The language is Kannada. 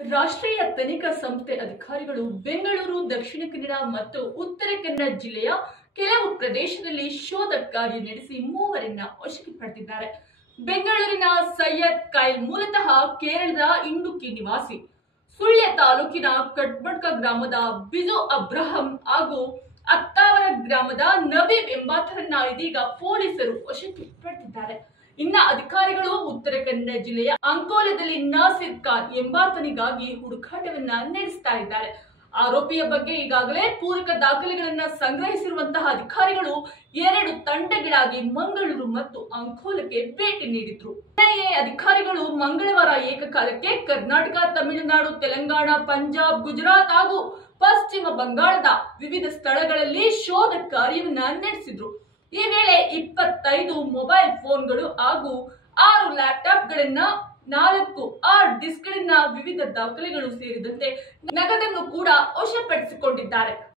ರಾಷ್ಟ್ರೀಯ ತನಿಖಾ ಸಂಸ್ಥೆ ಅಧಿಕಾರಿಗಳು ಬೆಂಗಳೂರು, ದಕ್ಷಿಣ ಕನ್ನಡ ಮತ್ತು ಉತ್ತರ ಕನ್ನಡ ಜಿಲ್ಲೆಯ ಕೆಲವು ಪ್ರದೇಶದಲ್ಲಿ ಶೋಧ ಕಾರ್ಯ ನಡೆಸಿ ಮೂವರನ್ನ ವಶಕ್ಕೆ ಪಡೆದಿದ್ದಾರೆ. ಬೆಂಗಳೂರಿನ ಸೈಯದ್ ಕೈಲ್ ಮೂಲತಃ ಕೇರಳದ ಇಂಡುಕ್ಕಿ ನಿವಾಸಿ, ಸುಳ್ಯ ತಾಲೂಕಿನ ಕಟ್ಮಡ್ಕ ಗ್ರಾಮದ ಬಿಜು ಅಬ್ರಹಂ ಹಾಗೂ ಅತ್ತಾವರ ಗ್ರಾಮದ ನಬೀಬ್ ಎಂಬಾತರನ್ನ ಇದೀಗ ಪೊಲೀಸರು ವಶಕ್ಕೆ ಪಡೆದಿದ್ದಾರೆ. ಇನ್ನ ಅಧಿಕಾರಿಗಳು ಉತ್ತರ ಕನ್ನಡ ಜಿಲ್ಲೆಯ ಅಂಕೋಲದಲ್ಲಿ ನಾಸಿರ್ ಖಾನ್ ಎಂಬಾತನಿಗಾಗಿ ಹುಡುಕಾಟವನ್ನ ನಡೆಸ್ತಾ ಇದ್ದಾರೆ. ಆರೋಪಿಯ ಬಗ್ಗೆ ಈಗಾಗಲೇ ಪೂರಕ ದಾಖಲೆಗಳನ್ನ ಸಂಗ್ರಹಿಸಿರುವಂತಹ ಅಧಿಕಾರಿಗಳು 2 ತಂಡಗಳಾಗಿ ಮಂಗಳೂರು ಮತ್ತು ಅಂಕೋಲಕ್ಕೆ ಭೇಟಿ ನೀಡಿದ್ರು. ಎನ್ಐಎ ಅಧಿಕಾರಿಗಳು ಮಂಗಳವಾರ ಏಕಕಾಲಕ್ಕೆ ಕರ್ನಾಟಕ, ತಮಿಳುನಾಡು, ತೆಲಂಗಾಣ, ಪಂಜಾಬ್, ಗುಜರಾತ್ ಹಾಗೂ ಪಶ್ಚಿಮ ಬಂಗಾಳದ ವಿವಿಧ ಸ್ಥಳಗಳಲ್ಲಿ ಶೋಧ ಕಾರ್ಯವನ್ನ ನಡೆಸಿದ್ರು. ಈ ವೇಳೆ 25 ಮೊಬೈಲ್ ಫೋನ್ಗಳು ಹಾಗೂ 6 ಲ್ಯಾಪ್ಟಾಪ್ಗಳನ್ನ, 4 ಹಾರ್ಡ್ ಡಿಸ್ಕ್ಗಳನ್ನ, ವಿವಿಧ ದಾಖಲೆಗಳು ಸೇರಿದಂತೆ ನಗದನ್ನು ಕೂಡ ವಶಪಡಿಸಿಕೊಂಡಿದ್ದಾರೆ.